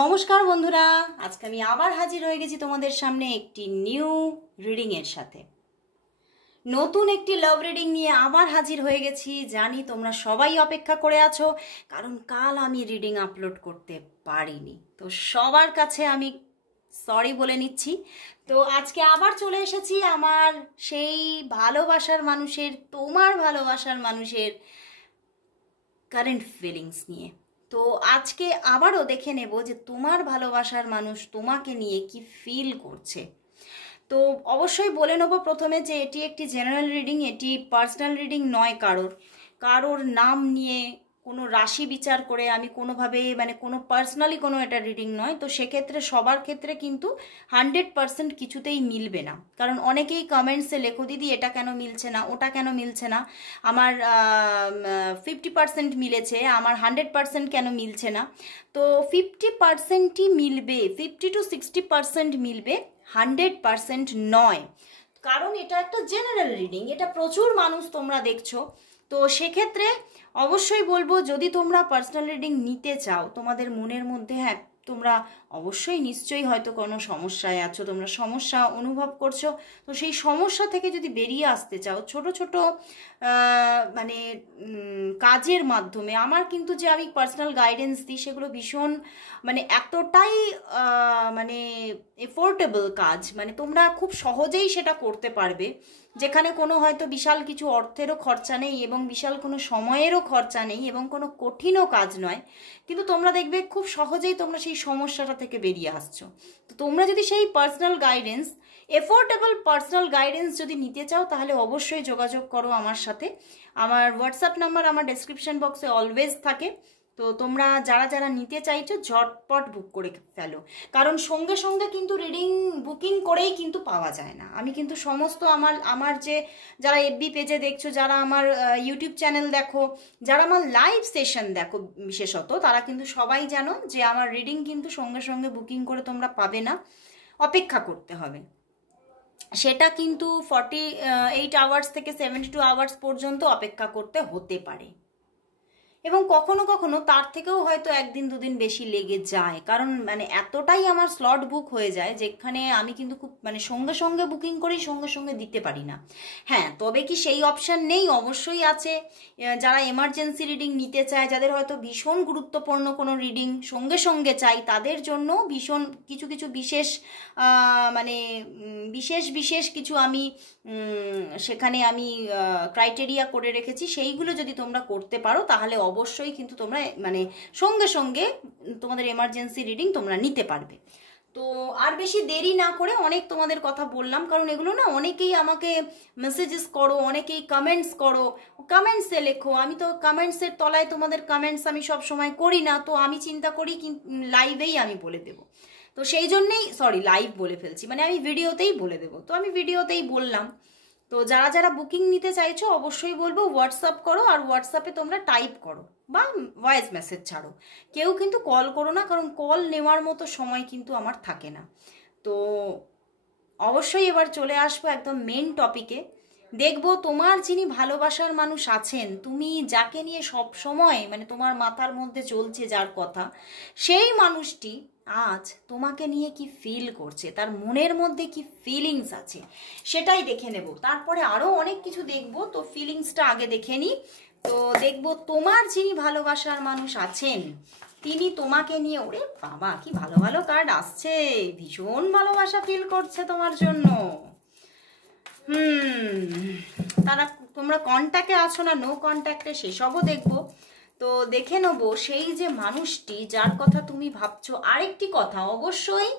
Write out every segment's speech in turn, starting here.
নমস্কার বন্ধুরা, আজকে আমি আবার হাজির হয়ে গেছি তোমাদের সামনে একটি নিউ রিডিং এর সাথে। নতুন একটি লাভ রিডিং নিয়ে আবার হাজির হয়ে গেছি। জানি তোমরা সবাই অপেক্ষা করে আছো, কারণ কাল আমি রিডিং আপলোড করতে পারিনি, তো সবার কাছে আমি সরি বলে নিচ্ছি। তো আজকে আবার চলে এসেছি আমার সেই ভালোবাসার মানুষের, তোমার ভালোবাসার মানুষের কারেন্ট ফিলিংস নিয়ে। তো আজকে আবারও দেখে নেব যে তোমার ভালোবাসার মানুষ তোমাকে নিয়ে কি ফিল করছে। তো অবশ্যই বলে নেব প্রথমে যে এটি একটি জেনারেল রিডিং, এটি পার্সোনাল রিডিং নয়। কারোর নাম নিয়ে কোনো রাশি বিচার করে আমি কোনোভাবে কোনো পার্সোনালি কোনো এটা রিডিং নয়। তো সেক্ষেত্রে সবার ক্ষেত্রে কিন্তু 100% কিছুতেই মিলবে না, কারণ অনেকেই কমেন্টসে লেখো দিদি এটা কেন মিলছে না, ওটা কেন মিলছে না, আমার 50% মিলেছে, আমার 100% কেন মিলছে না। তো 50%ই মিলবে, 50 to 60% মিলবে, 100% নয়। কারণ এটা একটা জেনারেল রিডিং, এটা প্রচুর মানুষ তোমরা দেখছো। তো সেক্ষেত্রে অবশ্যই বলবো, যদি তোমরা পার্সোনাল রিডিং নিতে চাও, তোমাদের মনের মধ্যে তোমরা অবশ্যই নিশ্চয়ই হয়তো কোনো সমস্যায় আছো, তোমরা সমস্যা অনুভব করছো। তো সেই সমস্যা থেকে যদি বেরিয়ে আসতে চাও, ছোট ছোট কাজের মাধ্যমে, আমার কিন্তু যে আমি পার্সোনাল গাইডেন্স দিই সেগুলো ভীষণ এতটাই এফোর্ডেবল কাজ, তোমরা খুব সহজেই সেটা করতে পারবে, যেখানে কোনো হয়তো বিশাল কিছু অর্থেরও খরচা নেই এবং বিশাল কোনো সময়েরও খরচা নেই এবং কোনো কঠিনও কাজ নয়, কিন্তু তোমরা দেখবে খুব সহজেই তোমরা সেই সমস্যাটা থেকে বেরিয়ে আসছো। তো তোমরা যদি সেই personal guidance, affordable personal guidance যদি নিতে চাও, তাহলে অবশ্যই যোগাযোগ করো আমার সাথে। আমার হোয়াটসঅ্যাপ নাম্বার আমার ডেসক্রিপশন বক্সে অলওয়েজ থাকে। তো তোমরা যারা যারা নিতে চাইছো ঝটপট বুক করে ফেলো, কারণ সঙ্গে সঙ্গে কিন্তু রিডিং বুকিং করেই কিন্তু পাওয়া যায় না। আমি কিন্তু সমস্ত আমার যে যারা এফবি পেজে দেখছো, যারা আমার ইউটিউব চ্যানেল দেখো, যারা আমার লাইভ সেশন দেখো বিশেষত, তারা কিন্তু সবাই জানো যে আমার রিডিং কিন্তু সঙ্গে সঙ্গে বুকিং করে তোমরা পাবে না, অপেক্ষা করতে হবে। সেটা কিন্তু 48 আওয়ার্স থেকে 72 আওয়ার্স পর্যন্ত অপেক্ষা করতে হতে পারে, এবং কখনো কখনো তার থেকেও হয়তো একদিন দুদিন বেশি লেগে যায়, কারণ এতটাই আমার স্লট বুক হয়ে যায়, যেখানে আমি কিন্তু খুব সঙ্গে সঙ্গে বুকিং করি, সঙ্গে সঙ্গে দিতে পারি না। হ্যাঁ, তবে কি সেই অপশান নেই? অবশ্যই আছে। যারা এমার্জেন্সি রিডিং নিতে চায়, যাদের হয়তো ভীষণ গুরুত্বপূর্ণ কোনো রিডিং সঙ্গে সঙ্গে চাই, তাদের জন্য ভীষণ কিছু কিছু বিশেষ বিশেষ কিছু আমি সেখানে আমি ক্রাইটেরিয়া করে রেখেছি। সেইগুলো যদি তোমরা করতে পারো, তাহলে অবশ্যই কিন্তু তোমরা সঙ্গে সঙ্গে তোমাদের এমার্জেন্সি রিডিং তোমরা নিতে পারবে। তো আর বেশি দেরি না করে, অনেক তোমাদের কথা বললাম, কারণ এগুলো না অনেকেই আমাকে মেসেজেস করো, অনেকেই কমেন্টস করো, কমেন্টসে লেখো। আমি তো কমেন্টসের তলায় তোমাদের কমেন্টস আমি সব সময় করি না, তো আমি চিন্তা করি লাইভেই আমি বলে দেবো। তো সেই জন্যেই লাইভ বলে ফেলছি, আমি ভিডিওতেই বলে দেবো, তো আমি ভিডিওতেই বললাম। তো যারা যারা বুকিং নিতে চাইছো, অবশ্যই বলবো হোয়াটসঅ্যাপ করো, আর হোয়াটসঅ্যাপে তোমরা টাইপ করো বা ভয়েস মেসেজ ছাড়ো। কেউ কিন্তু কল করো না, কারণ কল নেওয়ার মতো সময় কিন্তু আমার থাকে না। তো অবশ্যই এবার চলে আসবো একদম মেন টপিকে। দেখবো তোমার যিনি ভালোবাসার মানুষ আছেন, তুমি যাকে নিয়ে সব সময় তোমার মাথার মধ্যে চলছে যার কথা, সেই মানুষটি আজ তোমাকে নিয়ে কি ফিল করছে, তার মনের মধ্যে কি ফিলিংস আছে, সেটাই দেখে নেব। তারপরে আরও অনেক কিছু দেখব, তো ফিলিংসটা আগে দেখে নিই। তো দেখব তোমার যিনি ভালোবাসার মানুষ আছেন, তিনি তোমাকে নিয়ে, ওরে বাবা কি ভালো ভালো কার্ড আসছে, ভীষণ ভালোবাসা ফিল করছে তোমার জন্য। তোমরা কন্ট্যাক্টে আছো না নো কন্ট্যাক্টে, সেসবও দেখবো। তো দেখে নেবো সেই যে মানুষটি যার কথা তুমি ভাবছো। আরেকটি কথা, অবশ্যই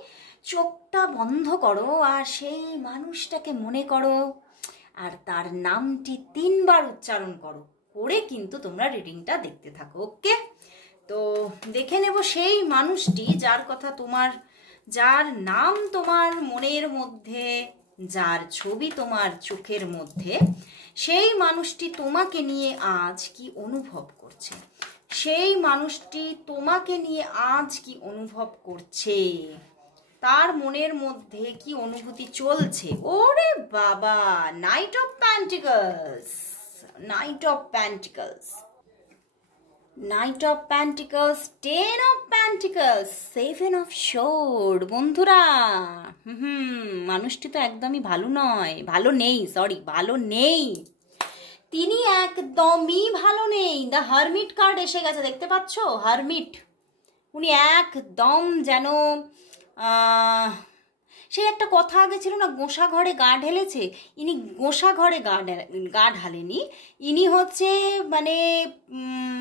চোখটা বন্ধ করো আর সেই মানুষটাকে মনে করো, আর তার নামটি 3 বার উচ্চারণ করো, করে কিন্তু তোমরা রিডিংটা দেখতে থাকো। ওকে, তো দেখে নেব সেই মানুষটি যার কথা তোমার, যার নাম তোমার মনের মধ্যে, যার ছবি তোমার চোখের মধ্যে, সেই মানুষটি তোমাকে নিয়ে আজ কি অনুভব করছে, সেই মানুষটি তোমাকে নিয়ে আজ কি অনুভব করছে, তার মনের মধ্যে কি অনুভূতি চলছে। ওরে বাবা, night of pentacles, night of pentacles. Night of pentacles, 10 of pentacles, 7 of শোর্ড। বন্ধুরা মানুষটি তো একদমই ভালো নয়, ভালো নেই, সরি ভালো নেই, তিনি একদমই ভালো নেই। দ্য হারমিট কার্ড এসে গেছে, দেখতে পাচ্ছ? হারমিট, উনি একদম যেন সেই একটা কথা আগে ছিল না, গোঁসা ঘরে গা ঢেলেছে, ইনি গোঁসা ঘরে গা ঢালেনি, ইনি হচ্ছে মানে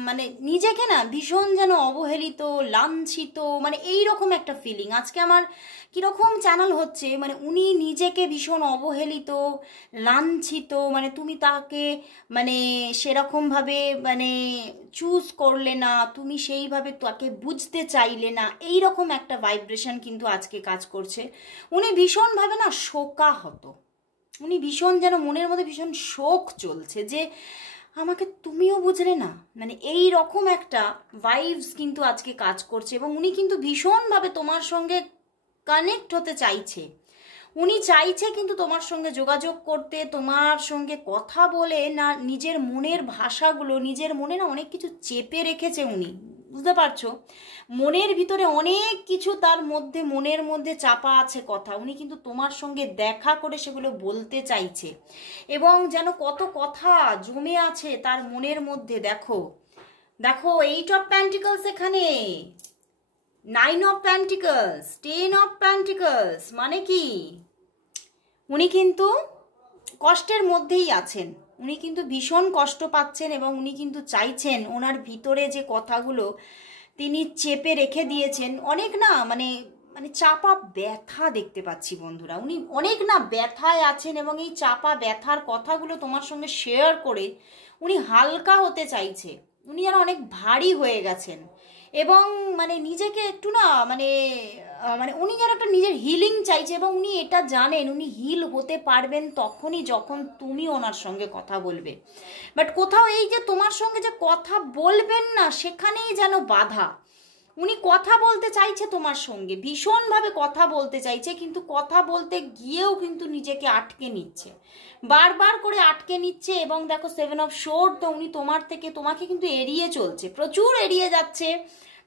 মানে নিজেকে না ভীষণ যেন অবহেলিত, লাঞ্ছিত, মানে এই রকম একটা ফিলিং আজকে আমার কীরকম চ্যানেল হচ্ছে, মানে উনি নিজেকে ভীষণ অবহেলিত, লাঞ্ছিত, মানে তুমি তাকে মানে সেরকমভাবে মানে চুজ করলে না, তুমি সেইভাবে তাকে বুঝতে চাইলে না, এই রকম একটা ভাইব্রেশন কিন্তু আজকে কাজ করছে। উনি ভীষণভাবে না শোকাহত, উনি ভীষণ যেন মনের মধ্যে ভীষণ শোক চলছে যে আমাকে তুমিও বুঝলে না, মানে এই রকম একটা ভাইবস কিন্তু আজকে কাজ করছে। এবং উনি কিন্তু ভীষণভাবে তোমার সঙ্গে কানেক্ট হতে চাইছে, উনি চাইছে কিন্তু তোমার সঙ্গে যোগাযোগ করতে, তোমার সঙ্গে কথা বলে না, নিজের মনের ভাষাগুলো, নিজের মনে না অনেক কিছু চেপে রেখেছে উনি, বুঝতে পারছো? মনের ভিতরে অনেক কিছু তার মধ্যে, মনের মধ্যে চাপা আছে কথা, উনি কিন্তু তোমার সঙ্গে দেখা করে সেগুলো বলতে চাইছে। এবং যেন কত কথা জমে আছে তার মনের মধ্যে। দেখো দেখো, 8 অফ প্যান্টিকলস এখানে, 9 অফ প্যান্টিকলস, 10 অফ প্যান্টিকলস, মানে কি উনি কিন্তু কষ্টের মধ্যেই আছেন, উনি কিন্তু ভীষণ কষ্ট পাচ্ছেন এবং উনি কিন্তু চাইছেন ওনার ভিতরে যে কথাগুলো তিনি চেপে রেখে দিয়েছেন, অনেক না মানে মানে চাপা ব্যথা দেখতে পাচ্ছি বন্ধুরা, উনি অনেক না ব্যথায় আছেন এবং এই চাপা ব্যথার কথাগুলো তোমার সঙ্গে শেয়ার করে উনি হালকা হতে চাইছে, উনি যেন অনেক ভারী হয়ে গেছেন এবং মানে নিজেকে একটু না মানে মানে উনি যেন একটা নিজের হিলিং চাইছে এবং উনি এটা জানেন উনি হিল হতে পারবেন তখনই যখন তুমি ওনার সঙ্গে কথা বলবে। বাট কোথাও এই যে তোমার সঙ্গে যে কথা বলবেন না, সেখানেই যেন বাধা। উনি কথা বলতে চাইছে তোমার সঙ্গে, ভীষণভাবে কথা বলতে চাইছে, কিন্তু কথা বলতে গিয়েও কিন্তু নিজেকে আটকে নিচ্ছে, বারবার করে আটকে নিচ্ছে। এবং দেখো 7 অফ শোর্ড, তো উনি তোমাকে কিন্তু এড়িয়ে চলছে, প্রচুর এড়িয়ে যাচ্ছে,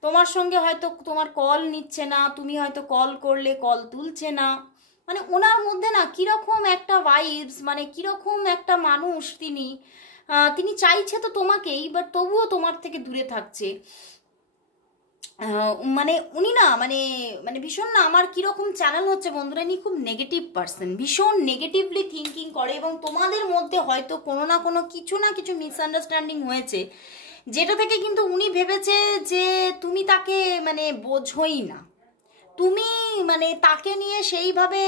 তোমার সঙ্গে হয়তো তোমার কল নিচ্ছে না, তুমি হয়তো কল করলে কল তুলছে না, মানে ওনার মধ্যে না কীরকম একটা ভাইবস, মানে কীরকম একটা মানুষ তিনি, তিনি চাইছে তো তোমাকেই, বাট তবুও তোমার থেকে দূরে থাকছে। মানে উনি না মানে মানে ভীষণ না, আমার কীরকম চ্যানেল হচ্ছে বন্ধুরা, ইনি খুব নেগেটিভ পার্সন, ভীষণ নেগেটিভলি থিঙ্কিং করে এবং তোমাদের মধ্যে হয়তো কোনো না কোনো কিছু না কিছু মিসআন্ডারস্ট্যান্ডিং হয়েছে, যেটা থেকে কিন্তু উনি ভেবেছে যে তুমি তাকে মানে বোঝোই না, তুমি মানে তাকে নিয়ে সেইভাবে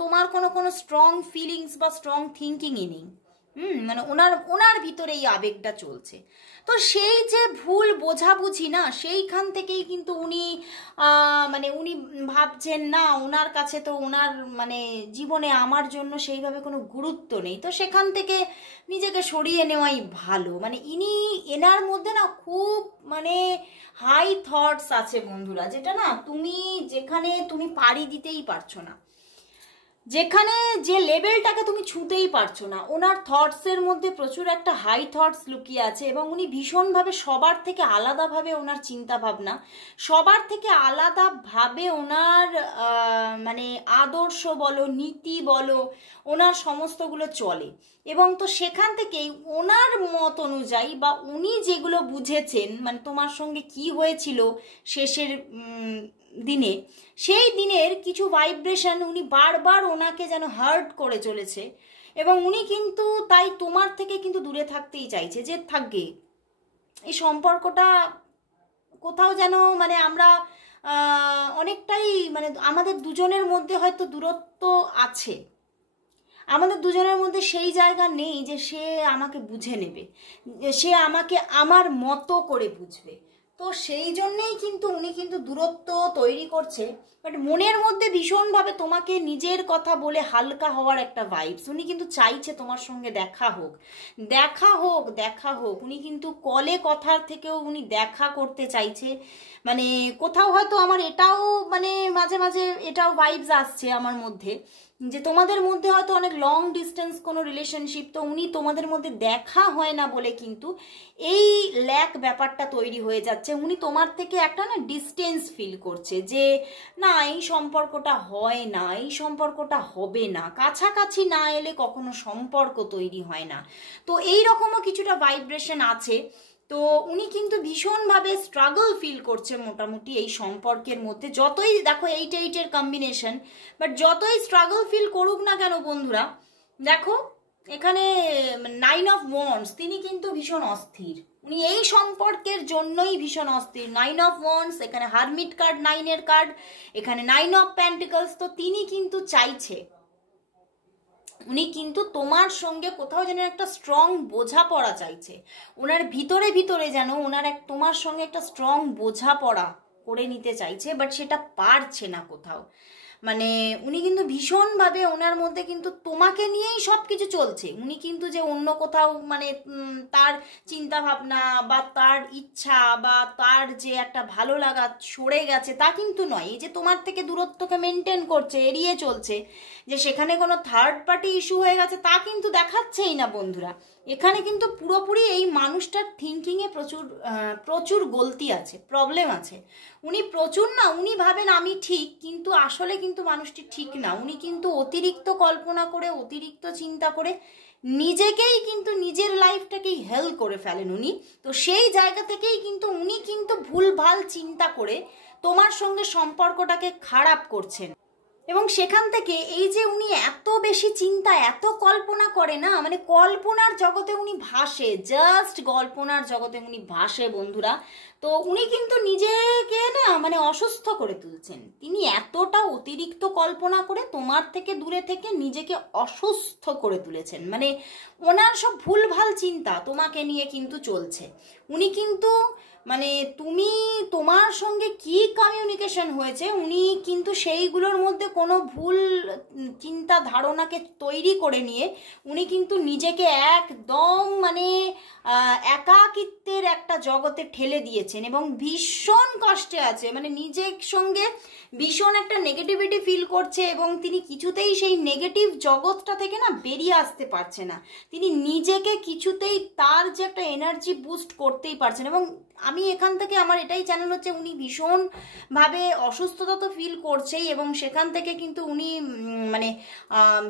তোমার কোনো স্ট্রং ফিলিংস বা স্ট্রং থিঙ্কিংই নেই। মানে ওনার ভিতরে এই আবেগটা চলছে। তো সেই যে ভুল বোঝাবুঝি না, সেইখান থেকেই কিন্তু উনি মানে উনি ভাবছেন না ওনার কাছে তো ওনার মানে জীবনে আমার জন্য সেইভাবে কোনো গুরুত্ব নেই, তো সেখান থেকে নিজেকে সরিয়ে নেওয়াই ভালো। মানে এনার মধ্যে না খুব মানে হাই থটস আছে বন্ধুরা, যেটা না যেখানে তুমি পাড়ি দিতেই পারছো না, যেখানে যে লেভেলটাকে তুমি ছুঁতেই পারছো না, ওনার থটসের মধ্যে প্রচুর একটা হাই থটস লুকিয়ে আছে এবং উনি ভীষণভাবে সবার থেকে আলাদাভাবে ওনার চিন্তা ভাবনা, সবার থেকে আলাদাভাবে ওনার মানে আদর্শ বলো, নীতি বলো, ওনার সমস্তগুলো চলে। এবং তো সেখান থেকেই ওনার মত অনুযায়ী বা উনি যেগুলো বুঝেছেন, মানে তোমার সঙ্গে কি হয়েছিল শেষের দিনে, সেই দিনের কিছু ভাইব্রেশন উনি বারবার ওনাকে যেন হার্ট করে চলেছে এবং উনি কিন্তু তাই তোমার থেকে কিন্তু দূরে থাকতেই চাইছে, যে থাকবে এই সম্পর্কটা কোথাও যেন মানে আমরা অনেকটাই মানে আমাদের দুজনের মধ্যে হয়তো দূরত্ব আছে, আমাদের দুজনের মধ্যে সেই জায়গা নেই যে সে আমাকে বুঝে নেবে, সে আমাকে আমার মতো করে বুঝবে। তো সেই জন্যেই কিন্তু উনি কিন্তু দূরত্ব তৈরি করছে, বাট মনের মধ্যে ভীষণভাবে তোমাকে নিজের কথা বলে হালকা হওয়ার একটা ভাইবস, উনি কিন্তু চাইছে তোমার সঙ্গে দেখা হোক, দেখা হোক, দেখা হোক। উনি কিন্তু কলে কথার থেকেও উনি দেখা করতে চাইছে। মানে কোথাও হয়তো আমার এটাও মানে মাঝে মাঝে এটাও ভাইবস আসছে আমার মধ্যে যে তোমাদের মধ্যে হয়তো অনেক লং ডিস্টেন্স কোনো রিলেশনশিপ, তো উনি তোমাদের মধ্যে দেখা হয় না বলে কিন্তু এই ল্যাক ব্যাপারটা তৈরি হয়ে যাচ্ছে। উনি তোমার থেকে একটা না ডিস্টেন্স ফিল করছে যে না এই সম্পর্কটা হয় না, এই সম্পর্কটা হবে না, কাছাকাছি না এলে কখনো সম্পর্ক তৈরি হয় না। তো এই রকমও কিছুটা ভাইব্রেশন আছে। তো উনি কিন্তু ভীষণভাবে স্ট্রাগল ফিল করছে মোটামুটি এই সম্পর্কের মধ্যে, যতই দেখো 8-8-এর কম্বিনেশন, বাট যতই স্ট্রাগল ফিল করুক না কেন বন্ধুরা, দেখো এখানে 9 অফ ওয়ান্ডস, তিনি কিন্তু ভীষণ অস্থির, উনি এই সম্পর্কের জন্যই ভীষণ অস্থির। 9 অফ ওয়ান্ডস, এখানে হারমিট কার্ড, 9-এর কার্ড, এখানে 9 অফ প্যান্টিকলস। তো তিনি কিন্তু চাইছে, উনি কিন্তু তোমার সঙ্গে কোথাও যেন একটা স্ট্রং বোঝাপড়া চাইছে, ওনার ভিতরে ভিতরে যেন ওনার তোমার সঙ্গে একটা স্ট্রং বোঝাপড়া করে নিতে চাইছে, বাট সেটা পারছে না কোথাও। মানে উনি কিন্তু ভীষণভাবে ওনার মধ্যে কিন্তু তোমাকে নিয়েই সব কিছু চলছে। উনি কিন্তু যে অন্য কোথাও মানে তার চিন্তা ভাবনা বা তার ইচ্ছা বা তার যে একটা ভালো লাগা সরে গেছে তা কিন্তু নয়। এই যে তোমার থেকে দূরত্বকে মেনটেন করছে, এড়িয়ে চলছে, যে সেখানে কোনো থার্ড পার্টি ইস্যু হয়ে গেছে তা কিন্তু দেখাচ্ছেই না বন্ধুরা। এখানে কিন্তু পুরোপুরি এই মানুষটার থিঙ্কিংয়ে প্রচুর গলতি আছে, প্রবলেম আছে। উনি প্রচুর না, উনি ভাবেন আমি ঠিক, কিন্তু আসলে কিন্তু মানুষটি ঠিক না। উনি কিন্তু অতিরিক্ত কল্পনা করে, অতিরিক্ত চিন্তা করে নিজেকেই কিন্তু নিজের লাইফটাকেই হেল করে ফেলেন উনি। তো সেই জায়গা থেকেই কিন্তু উনি কিন্তু ভুলভাল চিন্তা করে তোমার সঙ্গে সম্পর্কটাকে খারাপ করছেন। এবং সেখান থেকে এই যে উনি এত বেশি চিন্তা, এত কল্পনা করে না, মানে কল্পনার জগতে উনি ভাসে, জাস্ট কল্পনার জগতে উনি ভাসে বন্ধুরা। তো উনি কিন্তু নিজেকে না মানে অসুস্থ করে তুলছেন। তিনি এতটা অতিরিক্ত কল্পনা করে তোমার থেকে দূরে থেকে নিজেকে অসুস্থ করে তুলেছেন। মানে ওনার সব ভুলভাল চিন্তা তোমাকে নিয়ে কিন্তু চলছে। উনি কিন্তু মানে তুমি তোমার সঙ্গে কি কমিউনিকেশন হয়েছে, উনি কিন্তু সেইগুলোর মধ্যে কোনো ভুল চিন্তা ধারণাকে তৈরি করে নিয়ে উনি কিন্তু নিজেকে একদম মানে একাকিত্বের একটা জগতে ঠেলে দিয়েছেন এবং ভীষণ কষ্টে আছে। মানে নিজের সঙ্গে ভীষণ একটা নেগেটিভিটি ফিল করছে এবং তিনি কিছুতেই সেই নেগেটিভ জগৎটা থেকে না বেরিয়ে আসতে পারছে না। তিনি নিজেকে কিছুতেই তার যে একটা এনার্জি বুস্ট করতেই পারছেন। এবং আমি এখান থেকে আমার এটাই চ্যানেল হচ্ছে উনি ভীষণভাবে অসুস্থতা তো ফিল করছেই, এবং সেখান থেকে কিন্তু উনি মানে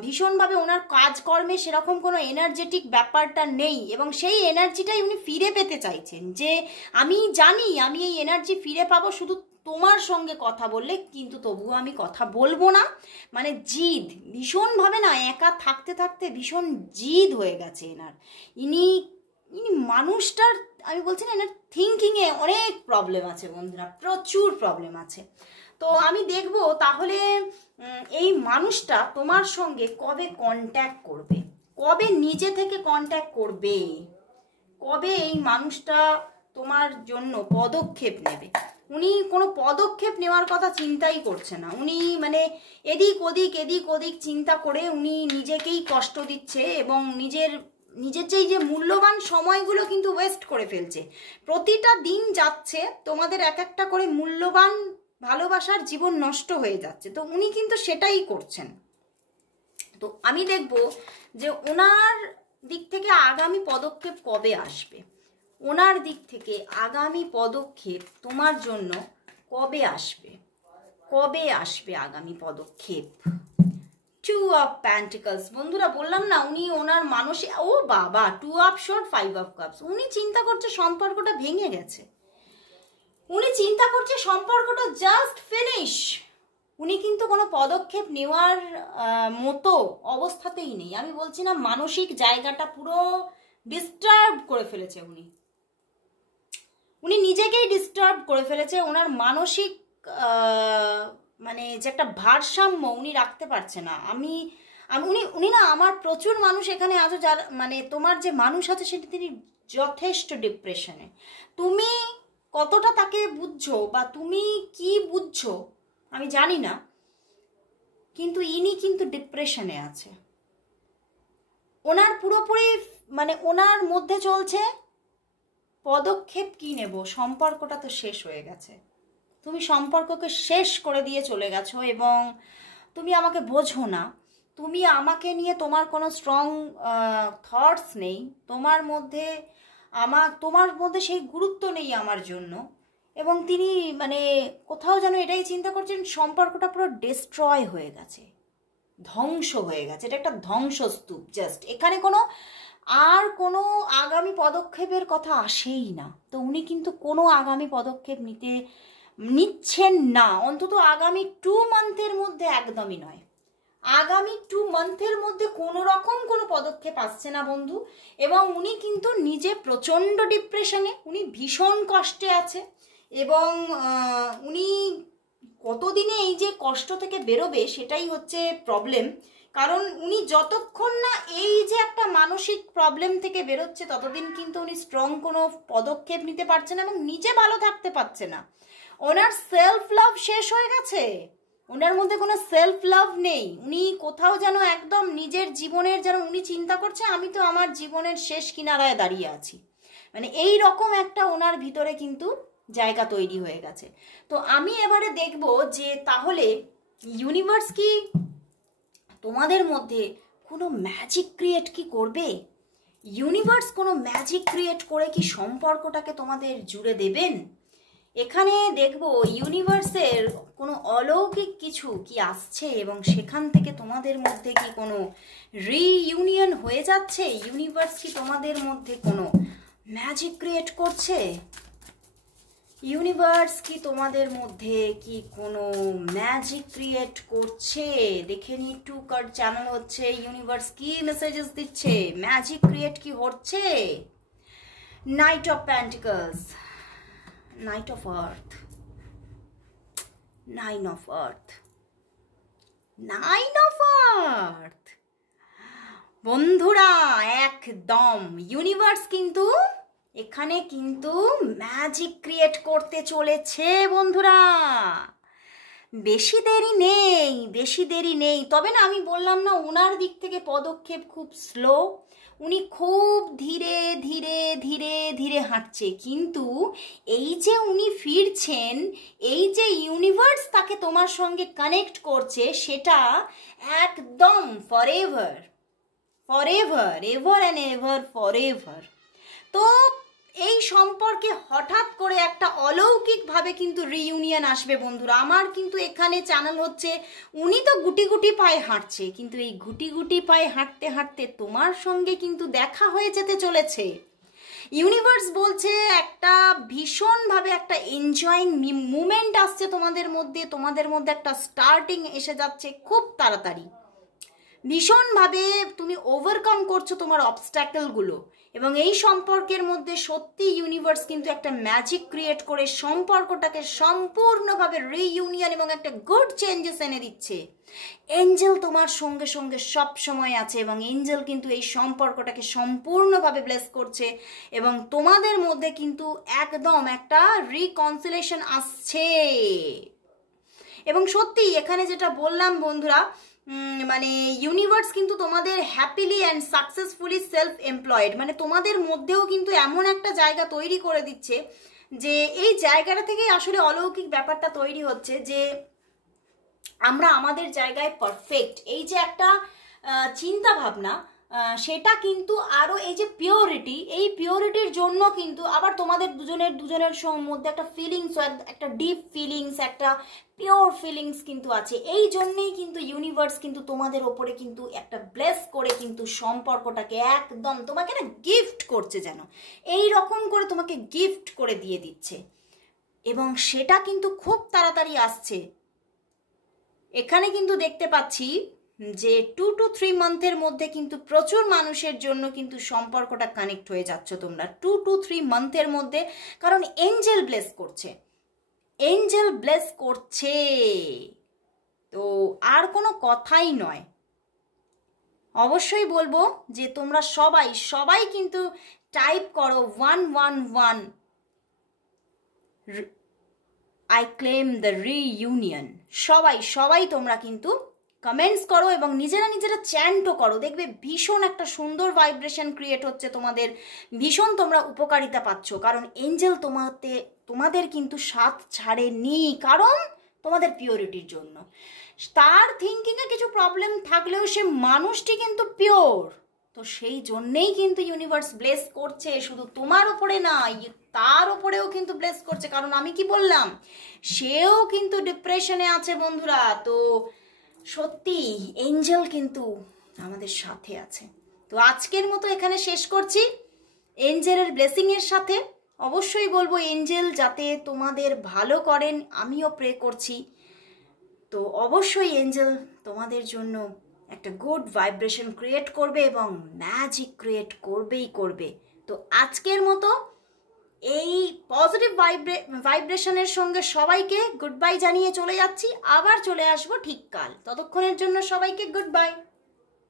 ভীষণভাবে ওনার কাজকর্মে সেরকম কোনো এনার্জেটিক ব্যাপারটা নেই, এবং সেই এনার্জিটাই উনি ফিরে পেতে চাইছেন। যে আমি জানি আমি এই এনার্জি ফিরে পাবো শুধু তোমার সঙ্গে কথা বললে, কিন্তু তবুও আমি কথা বলবো না। মানে জিদ ভীষণভাবে না, একা থাকতে থাকতে ভীষণ জিদ হয়ে গেছে এনার। ইনি মানুষটার আমি বলছি না, এনার থিঙ্কিংয়ে অনেক প্রবলেম আছে বন্ধুরা, প্রচুর প্রবলেম আছে। তো আমি দেখবো তাহলে এই মানুষটা তোমার সঙ্গে কবে কন্ট্যাক্ট করবে, কবে নিজে থেকে কন্ট্যাক্ট করবে, কবে এই মানুষটা তোমার জন্য পদক্ষেপ নেবে। উনি কোনো পদক্ষেপ নেওয়ার কথা চিন্তাই করছে না। উনি মানে এদিক ওদিক চিন্তা করে উনি নিজেকেই কষ্ট দিচ্ছে এবং নিজের যে মূল্যবান সময়গুলো কিন্তু ওয়েস্ট করে ফেলছে। প্রতিটা দিন যাচ্ছে তোমাদের এক একটা করে মূল্যবান ভালোবাসার জীবন নষ্ট হয়ে যাচ্ছে। তো উনি কিন্তু সেটাই করছেন। তো আমি দেখব যে ওনার দিক থেকে আগামী পদক্ষেপ কবে আসবে, ওনার দিক থেকে আগামী পদক্ষেপ তোমার জন্য কবে আসবে, কবে আসবে আগামী পদক্ষেপ। 2 অফ প্যান্টিকলস বন্ধুরা, বললাম না উনি ওনার মানসিক, ও বাবা 2 অফ শর্ট 5 অফ কাপস। উনি চিন্তা করছে সম্পর্কটা ভেঙে গেছে, উনি চিন্তা করছে সম্পর্কটা জাস্ট ফিনিশ। উনি কিন্তু কোনো পদক্ষেপ নেওয়ার মতো অবস্থাতেই নেই। আমি বলছি না, মানসিক জায়গাটা পুরো ডিস্টার্ব করে ফেলেছে উনি নিজেকেই ডিস্টার্ব করে ফেলেছে। ওনার মানসিক মানে যে একটা ভারসাম্য উনি রাখতে পারছে না। উনি না, আমার প্রচুর মানুষ এখানে আছো যার মানে তোমার যে মানুষ আছে সেটা তিনি যথেষ্ট ডিপ্রেশনে। তুমি কতটা তাকে বুঝছো বা তুমি কি বুঝছো আমি জানি না, কিন্তু ইনি কিন্তু ডিপ্রেশনে আছে। ওনার পুরোপুরি মানে ওনার মধ্যে চলছে পদক্ষেপ কি নেব, সম্পর্কটা তো শেষ হয়ে গেছে, তুমি সম্পর্ককে শেষ করে দিয়ে চলে গেছো এবং তুমি আমাকে বোঝো না। তুমি আমাকে নিয়ে তোমার কোনো স্ট্রং থটস নেই, তোমার মধ্যে সেই গুরুত্ব নেই আমার জন্য, এবং তিনি মানে কোথাও যেন এটাই চিন্তা করছেন সম্পর্কটা পুরো ডিস্ট্রয় হয়ে গেছে, ধ্বংস হয়ে গেছে, এটা একটা ধ্বংসস্তূপ জাস্ট। এখানে কোনো আগামী পদক্ষেপের কথা আসেই না। তো উনি কিন্তু কোনো আগামী পদক্ষেপ নিচ্ছেন না, অন্তত আগামী 2 মান্থের মধ্যে একদমই নয়। আগামী 2 মান্থের মধ্যে কোনো রকম কোনো পদক্ষেপ আসছে না বন্ধু। এবং উনি কিন্তু নিজে প্রচণ্ড ডিপ্রেশনে, উনি ভীষণ কষ্টে আছে, এবং উনি কতদিনে এই যে কষ্ট থেকে বেরোবে সেটাই হচ্ছে প্রবলেম। কারণ উনি যতক্ষণ না এই যে একটা মানসিক প্রবলেম থেকে বেরোচ্ছে ততদিন কিন্তু উনি স্ট্রং কোনো পদক্ষেপ নিতে পারছে না এবং নিজে ভালো থাকতে পারছে না। ওনার সেলফ লাভ শেষ হয়ে গেছে, ওনার মধ্যে কোনো সেলফ লাভ নেই। উনি কোথাও যেন একদম নিজের জীবনের যেন উনি চিন্তা করছে আমি তো আমার জীবনের শেষ কিনারায় দাঁড়িয়ে আছি, মানে এই রকম একটা ওনার ভিতরে কিন্তু জায়গা তৈরি হয়ে গেছে। তো আমি এবারে দেখব যে তাহলে ইউনিভার্স কি তোমাদের মধ্যে কোনো ম্যাজিক ক্রিয়েট কি করবে? ইউনিভার্স কোনো ম্যাজিক ক্রিয়েট করে কি সম্পর্কটাকে তোমাদের জুড়ে দেবেন? এখানে দেখব ইউনিভার্সের কোনো অলৌকিক কিছু কি আসছে এবং সেখান থেকে তোমাদের মধ্যে কি কোনো রিইউনিয়ন হয়ে যাচ্ছে? ইউনিভার্স কি তোমাদের মধ্যে কোনো ম্যাজিক ক্রিয়েট করছে? ইউনিভার্স কি তোমাদের মধ্যে কি কোনো ম্যাজিক ক্রিয়েট করছে? দেখে নি একটু কার চ্যানেল হচ্ছে ইউনিভার্স কি মেসেজেস দিচ্ছে, ম্যাজিক ক্রিয়েট কি হচ্ছে? Night of pentacles, night of earth, 9 of earth, 9 of earth. বন্ধুরা একদম ইউনিভার্স কিন্তু এখানে কিন্তু ম্যাজিক ক্রিয়েট করতে চলেছে বন্ধুরা। বেশি দেরি নেই। তবে না, আমি বললাম না ওনার দিক থেকে পদক্ষেপ খুব স্লো, উনি খুব ধীরে ধীরে ধীরে ধীরে হাঁটছে। কিন্তু এই যে উনি ফিরছেন, এই যে ইউনিভার্স তাকে তোমার সঙ্গে কানেক্ট করছে, সেটা একদম forever, ever and ever, forever. তো এই সম্পর্কে হঠাৎ করে একটা অলৌকিকভাবে কিন্তু রিইউনিয়ন আসবে বন্ধুরা। আমার কিন্তু এখানে চ্যানেল হচ্ছে উনি তো গুটি গুটি পায়ে হাঁটছে, কিন্তু এই গুটি গুটি পায়ে হাঁটতে হাঁটতে তোমার সঙ্গে কিন্তু দেখা হয়ে যেতে চলেছে। ইউনিভার্স বলছে একটা ভীষণভাবে একটা এনজয়িং মুমেন্ট আসছে তোমাদের মধ্যে একটা স্টার্টিং এসে যাচ্ছে খুব তাড়াতাড়ি। ভীষণভাবে তুমি ওভারকাম করছো তোমার অবস্ট্যাকলগুলো, এবং এই সম্পর্কের মধ্যে সত্যি ইউনিভার্স কিন্তু একটা ম্যাজিক ক্রিয়েট করে সম্পর্কটাকে সম্পূর্ণভাবে রিইউনিয়ন এবং একটা গুড চেঞ্জেস এনে দিচ্ছে। এঞ্জেল তোমার সঙ্গে সঙ্গে সব সময় আছে, এবং এঞ্জেল কিন্তু এই সম্পর্কটাকে সম্পূর্ণভাবে ব্লেস করছে, এবং তোমাদের মধ্যে কিন্তু একদম একটা রিকনসিলেশন আসছে। এবং সত্যি এখানে যেটা বললাম বন্ধুরা, মানে ইউনিভার্স কিন্তু তোমাদের happily and successfully self employed, মানে তোমাদের মধ্যেও কিন্তু এমন একটা জায়গা তৈরি করে দিচ্ছে যে এই জায়গাটা থেকেই আসলে অলৌকিক ব্যাপারটা তৈরি হচ্ছে যে আমরা আমাদের জায়গায় পারফেক্ট, এই যে একটা চিন্তা ভাবনা, সেটা কিন্তু আরও এই যে পিওরিটি, এই পিওরিটির জন্য কিন্তু আবার তোমাদের দুজনের মধ্যে একটা ফিলিংস, একটা ডিপ ফিলিংস, একটা পিওর ফিলিংস কিন্তু আছে। এই জন্যেই কিন্তু ইউনিভার্স কিন্তু তোমাদের ওপরে কিন্তু একটা ব্লেস করে কিন্তু সম্পর্কটাকে একদম তোমাকে না গিফট করছে, যেন এই রকম করে তোমাকে গিফট করে দিয়ে দিচ্ছে, এবং সেটা কিন্তু খুব তাড়াতাড়ি আসছে। এখানে কিন্তু দেখতে পাচ্ছি যে 2 to 3 মান্থের মধ্যে কিন্তু প্রচুর মানুষের জন্য কিন্তু সম্পর্কটা কানেক্ট হয়ে যাচ্ছ তোমরা 2 to 3 মান্থের মধ্যে, কারণ এঞ্জেল ব্লেস করছে, এঞ্জেল ব্লেস করছে। তো আর কোনো কথাই নয়, অবশ্যই বলবো যে তোমরা সবাই কিন্তু টাইপ করো 111 আই ক্লেম দ্য রিইউনিয়ন। সবাই তোমরা কিন্তু কমেন্টস করো এবং নিজেরা চ্যান্টও করো, দেখবে ভীষণ একটা সুন্দর ভাইব্রেশন ক্রিয়েট হচ্ছে তোমাদের, ভীষণ তোমরা উপকারিতা পাচ্ছ, কারণ এঞ্জেল তোমাদের কিন্তু সাথ ছাড়েনি, কারণ তোমাদের পিওরিটির জন্য। তার থিঙ্কিংয়ে কিছু প্রবলেম থাকলেও সে মানুষটি কিন্তু পিওর, তো সেই জন্যেই কিন্তু ইউনিভার্স ব্লেস করছে, শুধু তোমার ওপরে না, তার ওপরেও কিন্তু ব্লেস করছে। কারণ আমি কি বললাম, সেও কিন্তু ডিপ্রেশনে আছে বন্ধুরা। তো সত্যি এঞ্জেল কিন্তু আমাদের সাথে আছে। তো আজকের মতো এখানে শেষ করছি এঞ্জেলের ব্লেসিংয়ের সাথে। অবশ্যই বলবো এঞ্জেল যাতে তোমাদের ভালো করেন, আমিও প্রে করছি। তো অবশ্যই এঞ্জেল তোমাদের জন্য একটা গুড ভাইব্রেশন ক্রিয়েট করবে এবং ম্যাজিক ক্রিয়েট করবেই করবে। তো আজকের মতো এই পজিটিভ ভাইব্রেশনের সঙ্গে সবাইকে গুড বাই জানিয়ে চলে যাচ্ছি। আবার চলে আসবো ঠিক কাল। ততক্ষণের জন্য সবাইকে গুড বাই।